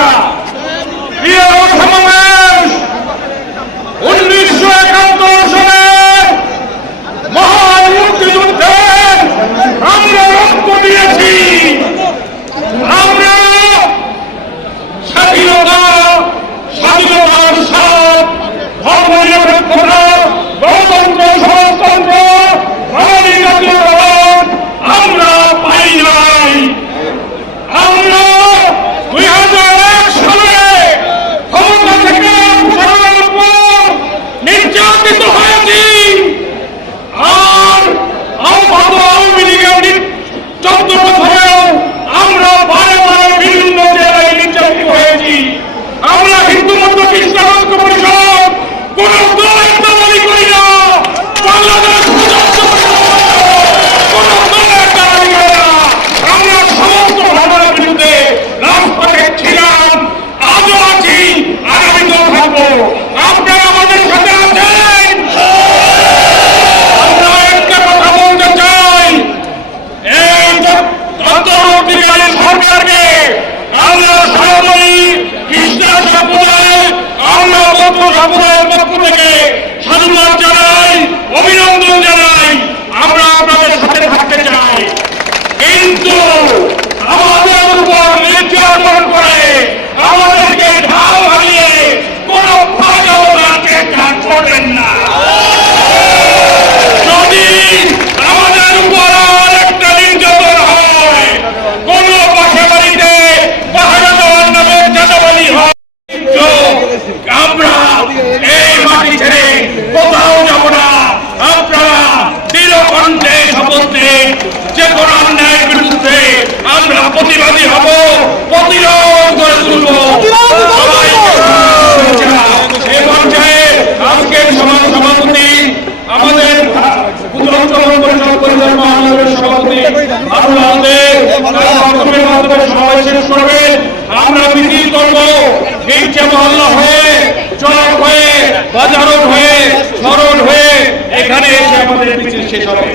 না। প্রিয় সমাবেশ, 1971 সালে মহান মুক্তিযুদ্ধে আমরা রক্ত দিয়েছি। আমরা স্বাধীনতার স্বাদ, ধর্মনিরপেক্ষতা, গণতন্ত্র, সমাজতন্ত্র, মানবাধিকার আমরা পাই নাই। আমরা 2001 সালে ক্ষমতা থেকে অপসারণের পর নির্যাতিত হয়েছি। আর আওয়ামী লীগের 14 বছরেও আমরা বারে বারে বিভিন্ন জেলায় নির্যাতিত হয়েছি। আমরা হিন্দু মধ্য খ্রিস্টান ঐক্য পরিষদ কোন দলের দাবি করি না। বাংলাদেশ কোন দলের দাবি করে না। আমরা সমস্ত ঘটনার বিরুদ্ধে রাজপথে ছিলাম, আজও আছি, আগামীতেও থাকবো। আপনারা আমাদের সাথে আছেন। আমরা একটা কথা বলতে চাই, এই অন্তর্বর্তীকালীন সরকারকে আমরা সর্বোপরি খ্রিস্টান সম্প্রদায়, আমরা বৌদ্ধ সম্প্রদায়ের পক্ষ থেকে সাধুবাদ জানাই, অভিনন্দন জানাই। আমরা আপনাদের সাথে থাকতে চাই, কিন্তু আমাদের উপর নির্যাতন করে আমাদেরকে ঢাল ভাঙিয়ে কোন ফাঁকাও চেষ্টা করবেন না। যদি আমাদের উপর আর একটা নির্যাতন হয়, কোন পাশে বাড়িতে পাহাড়ে দেওয়ার নামে চাঁদাবাজি হয়, আমরা এই মাটি ছেড়ে কোথাও যাব না। আপনারা দৃঢ়কণ্ঠে শপথ নিন, যে কোনো অন্যায়ের বিরুদ্ধে আমরা প্রতিবাদী হব, প্রতিরোধ করে তুলব। এই পর্যায়ে আজকের সভাপতি আমাদের পরিবার মহানগরের সভাপতি সবাই শেষ করবে। আমরা মিছিল করব গির্জা মহল্লা হয়ে, চক হয়ে, বাজার হয়ে, সরল হয়ে, এখানে এসে আমাদের মিছিল শেষ হবে।